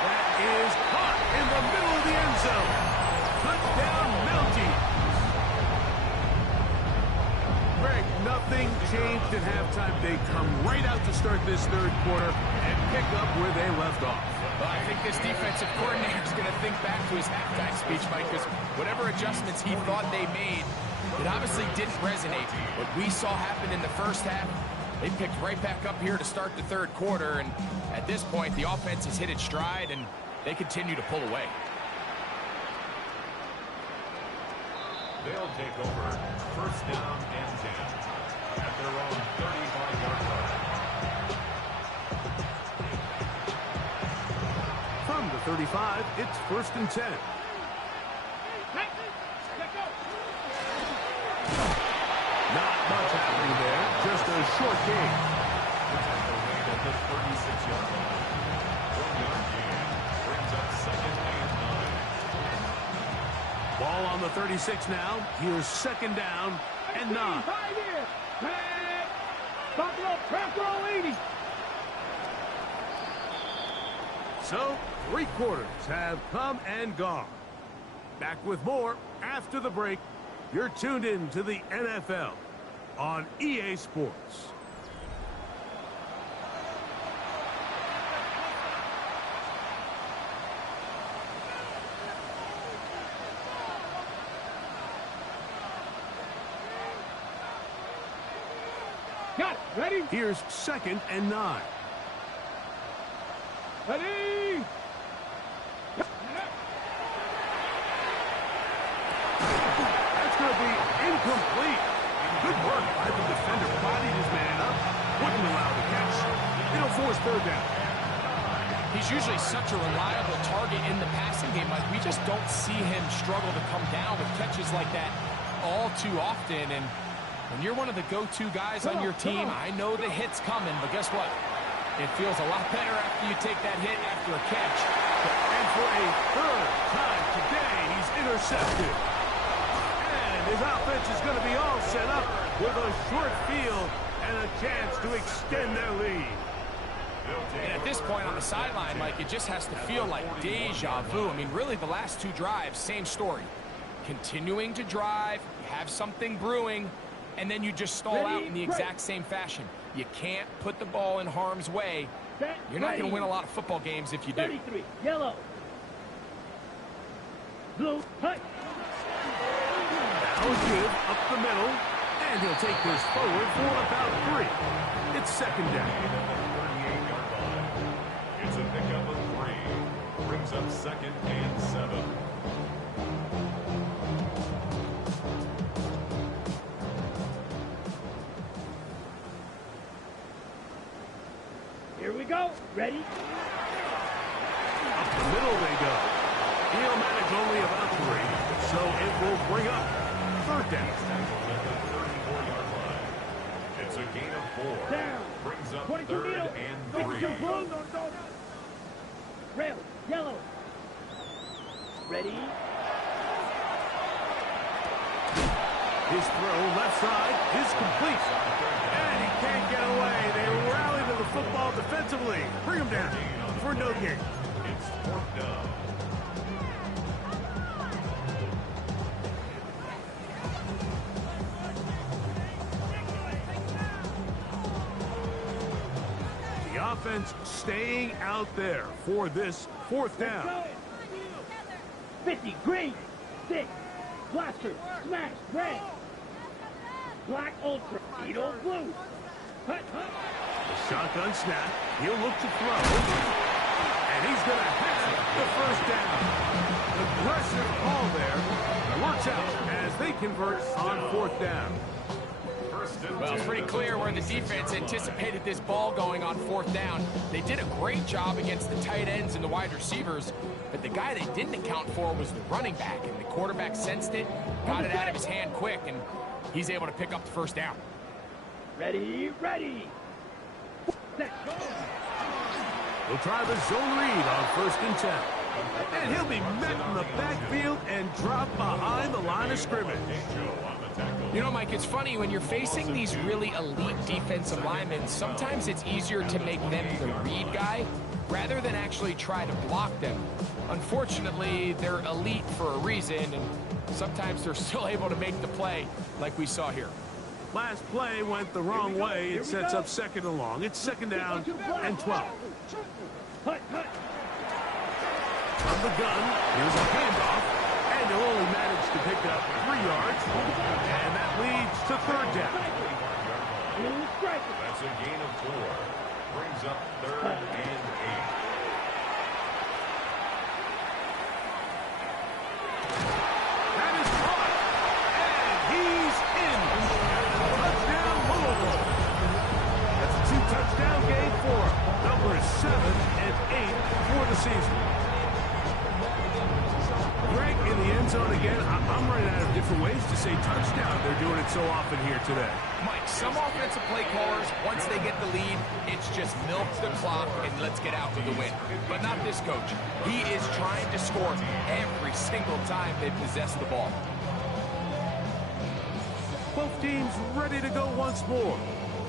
That is caught in the middle of the end zone. Touchdown, Mountie. Greg, nothing changed at halftime. They come right out to start this 3rd quarter and pick up where they left off. Well, I think this defensive coordinator is going to think back to his halftime speech, Mike, because whatever adjustments he thought they made, it obviously didn't resonate. What we saw happen in the 1st half, they picked right back up here to start the 3rd quarter, and at this point, the offense has hit its stride, and they continue to pull away. They'll take over 1st down and 10 at their own 35-yard line. From the 35, it's 1st and 10. Not much happening there, just a short game. At the 36-yard line. 1-yard gain brings up 2nd and 9. Ball on the 36 now. Here's 2nd down and 9. Buffalo press roll 80. So, 3 quarters have come and gone. Back with more after the break. You're tuned in to the NFL on EA Sports. Got it. Ready? Here's 2nd and 9. Ready? That's going to be incomplete. Good work by the defender. Bodied his man up. Wouldn't allow the catch. It'll force 3rd down. He's usually such a reliable target in the passing game. Like, we just don't see him struggle to come down with catches like that all too often. And when you're one of the go-to guys on your team, I know the hit's coming, but guess what? It feels a lot better after you take that hit after a catch. And for a 3rd time today, he's intercepted. And his offense is going to be all set up with a short field and a chance to extend their lead. And at this point on the sideline, Mike, it just has to feel like deja vu. I mean, really, the last 2 drives, same story. Continuing to drive, you have something brewing, and then you just stall out in the exact same fashion. You can't put the ball in harm's way. You're not going to win a lot of football games if you do. 33, yellow. Blue, hut. Now give up the middle, and he'll take this forward for about 3. It's 2nd down. It's a pickup of 3. Brings up 2nd and 7. Here we go. Ready? Up the middle they go. He'll manage only about 3, so it will bring up 3rd down. That's a gain of 4. Down. Brings up 22 third meters. and 3. 52 blue. Red, yellow. Ready? His throw left side is complete. And he can't get away. They rally to the football defensively. Bring him down for no gain. It's 4th down. The offense staying out there for this 4th down. 50, green, 6, blaster, smash, red, black ultra, Edo blue. Hut, hut. The shotgun snap. He'll look to throw. And he's going to have the 1st down. Aggressive call there. It works out as they convert on 4th down. Well, it's pretty clear where the defense anticipated this ball going on 4th down. They did a great job against the tight ends and the wide receivers, but the guy they didn't account for was the running back, and the quarterback sensed it, got it out of his hand quick, and he's able to pick up the 1st down. Ready, ready. Let's go. He'll try the zone read on 1st and 10. And he'll be met in the backfield and drop behind the line of scrimmage. You know, Mike, it's funny, when you're facing these really elite defensive linemen, sometimes it's easier to make them the read guy rather than actually try to block them. Unfortunately, they're elite for a reason, and sometimes they're still able to make the play like we saw here. Last play went the wrong way. It sets up 2nd and long. It's 2nd down and 12. Hut, hut. From the gun, here's a handoff, and he'll only manage to pick up 3 yards, and that leads to 3rd down. That's a gain of 4. Brings up 3rd and 8. That is caught, and he's in. Touchdown, Louisville. That's a 2-touchdown game for number 7 and 8 for the season. Greg in the end zone again. I'm running out of different ways to say touchdown. They're doing it so often here today. Mike, some offensive play callers, once they get the lead, it's just milk the clock and let's get out with the win. But not this coach. He is trying to score every single time they possess the ball. Both teams ready to go once more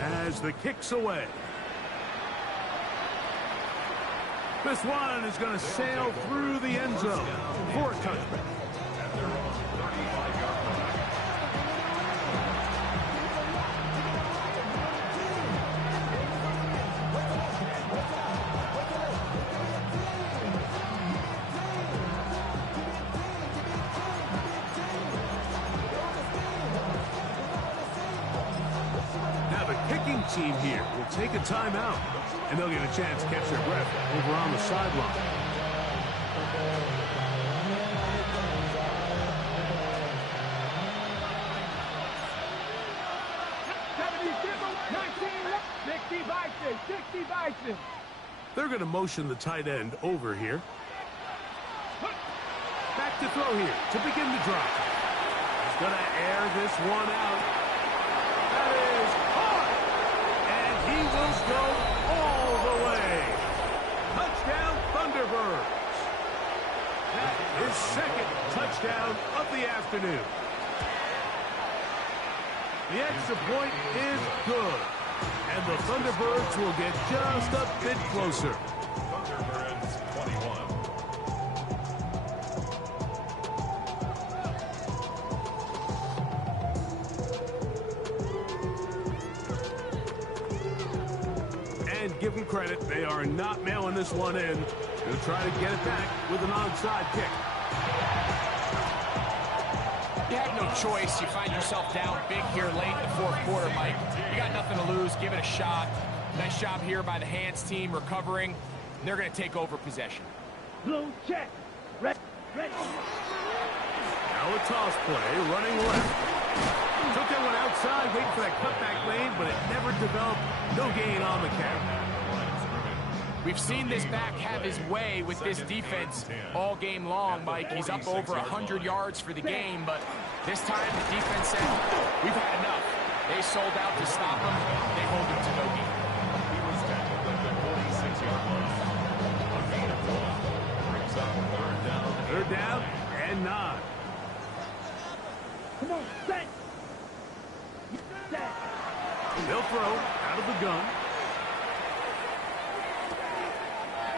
as the kick's away. This one is going to sail through the end zone for a touchback. Now the kicking team here will take a timeout, and they'll get a chance to catch their breath over on the sideline. They're going to motion the tight end over here. Back to throw here to begin the drive. He's going to air this one out. That is hard. And he will go all the way. Touchdown, Thunderbirds. That is 2nd touchdown of the afternoon. The extra point is good. And the Thunderbirds will get just a bit closer. Thunderbirds 21. And give them credit, they are not mailing this one in. They'll try to get it back with an onside kick. You have no choice. You find yourself down big here late in the 4th quarter, Mike. You got nothing to lose. Give it a shot. Nice job here by the Hands team recovering. They're going to take over possession. Blue check. Red. Ready. Now a toss play, running left. Took that one outside, waiting for that cutback lane, but it never developed. No gain on the carry. We've seen this back have his way with this defense all game long, Mike. He's up over 100 yards for the game, but this time the defense said, we've had enough. They sold out to stop him, Third down and 9. Come on, set. Set. They'll throw out of the gun.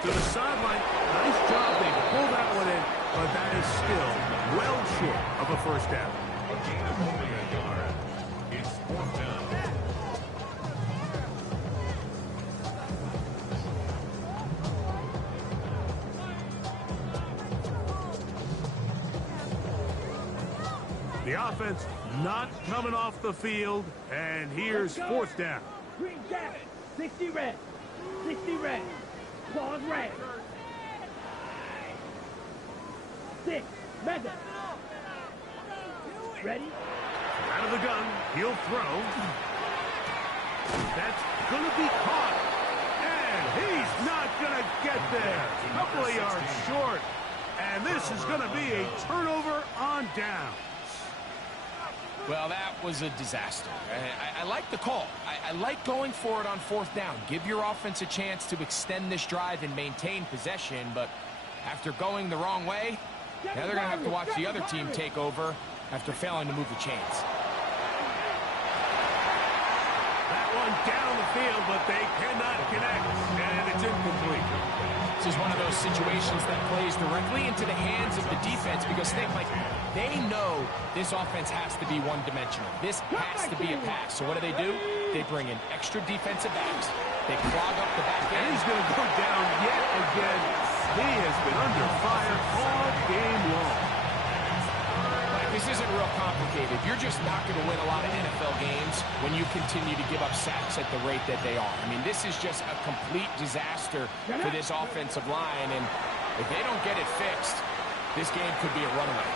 To the sideline. Nice job. They pull that one in, but that is still well short of a first down. A gain of only a yard. It's 4th down. The offense not coming off the field, and here's 4th down. Green jacket. 60 red. 60 red. Claws red. 6. Mega. Ready? Out of the gun, he'll throw. That's going to be caught. And he's not going to get there. Couple of yards short. And this is going to be a turnover on down. Well, that was a disaster. I like the call. I like going for it on 4th down. Give your offense a chance to extend this drive and maintain possession, but after going the wrong way, now they're going to have to watch the other team take over after failing to move the chains. That one down the field, but they cannot connect, and it's incomplete. This is one of those situations that plays directly into the hands of the defense because they know this offense has to be one-dimensional. This has to be a pass. So what do? They bring in extra defensive backs. They clog up the back end. And he's going to go down yet again. He has been under fire all game long. This isn't real complicated. You're just not going to win a lot of NFL games when you continue to give up sacks at the rate that they are. I mean, this is just a complete disaster for this offensive line, and if they don't get it fixed, this game could be a runaway.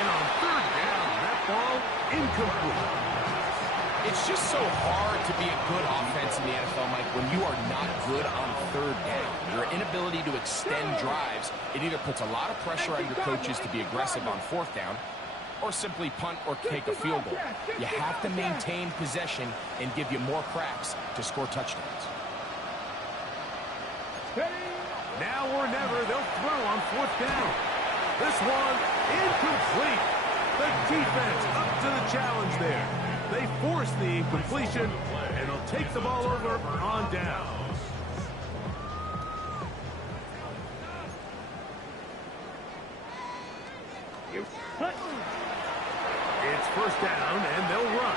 And on 3rd down, that ball incomplete. It's just so hard to be a good offense in the NFL, Mike, when you are not good on 3rd down. Your inability to extend drives, it either puts a lot of pressure on your coaches to be aggressive on 4th down or simply punt or take a field goal. You have to maintain possession and give you more cracks to score touchdowns. Now or never, they'll throw on 4th down. This one incomplete. The defense up to the challenge there. They force the incompletion, and they'll take the ball over on down. It's 1st down, and they'll run.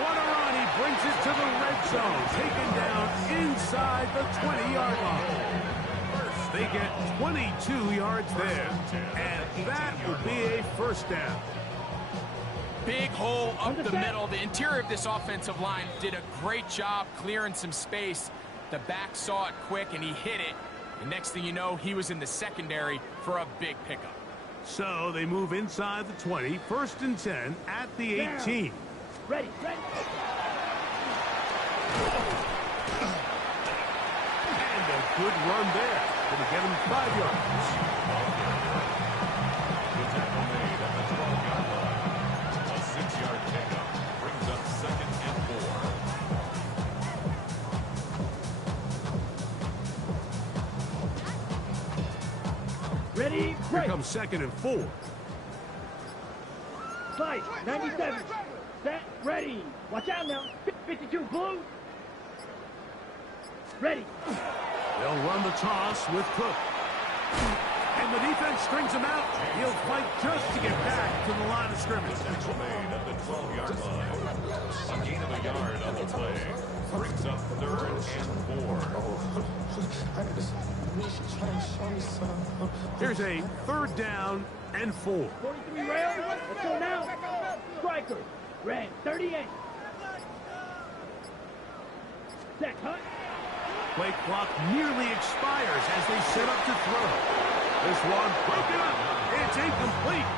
What a run. He brings it to the red zone, taken down inside the 20-yard line. They get 22 yards there, and that will be a 1st down. Big hole up the middle. The interior of this offensive line did a great job clearing some space. The back saw it quick, and he hit it. And next thing you know, he was in the secondary for a big pickup. So they move inside the 20, 1st and 10 at the 18. Ready. And a good run there. Going to get him 5 yards. The tackle made at the 12-yard line. A 6-yard pickup brings up 2nd and 4. Ready, Here break. comes 2nd and 4. Slide, 97. Set, ready. Watch out now. 52 blue. Ready. They'll run the toss with Cook. And the defense strings him out. He'll fight just to get back to the line of scrimmage. Tackle made at the 12-yard line. A gain of a yard on the play. Brings up 3rd and 4. Here's a 3rd down and 4. 43 rail. Let's go now. Striker. Red, 38. Set, hut. Play clock nearly expires as they set up to throw. This one broken up. It's incomplete.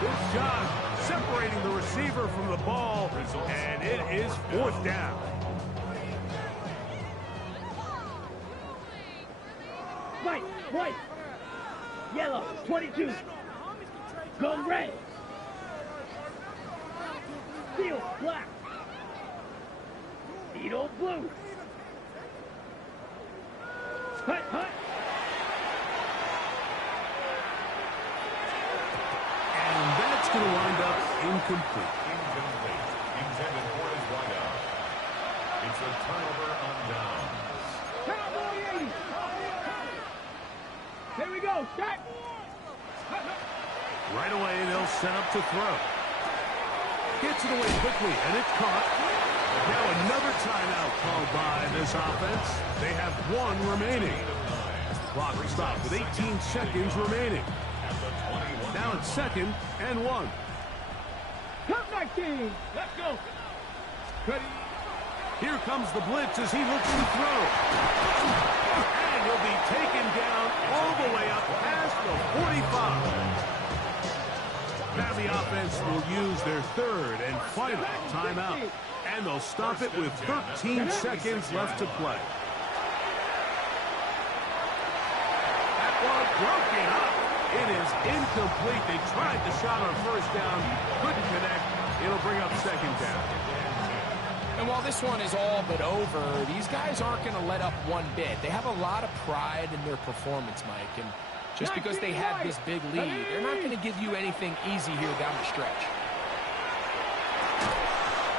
Good job separating the receiver from the ball, and it is 4th down. White. Yellow, 22. Gun red. Steel, black. Needle, blue. Hut. incomplete. Incomplete. Intended for his wideout. It's a turnover on downs. Cowboy 80. Here we go. Set. Right away, they'll set up to throw. Gets it away quickly, and it's caught. Now another timeout called by this offense. They have one remaining. Clock stopped with 18 seconds remaining. Now it's 2nd and 1. Come back, team. Let's go. Ready. Here comes the blitz as he looks to throw. And he'll be taken down all the way up past the 45. Now the offense will use their 3rd and final timeout. And they'll stop it with 13 seconds left to play. That one broken up. It is incomplete. They tried the shot on 1st down. Couldn't connect. It'll bring up 2nd down. And while this one is all but over, these guys aren't going to let up one bit. They have a lot of pride in their performance, Mike. And just because they had this big lead, they're not going to give you anything easy here down the stretch.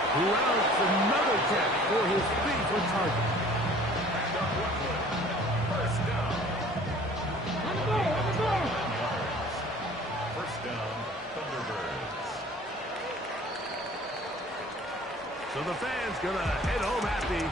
Rounds another catch for his favorite target. And up Brooklyn. 1st down. On the ball. On the ball. 1st down, Thunderbirds. So the fans gonna head home happy.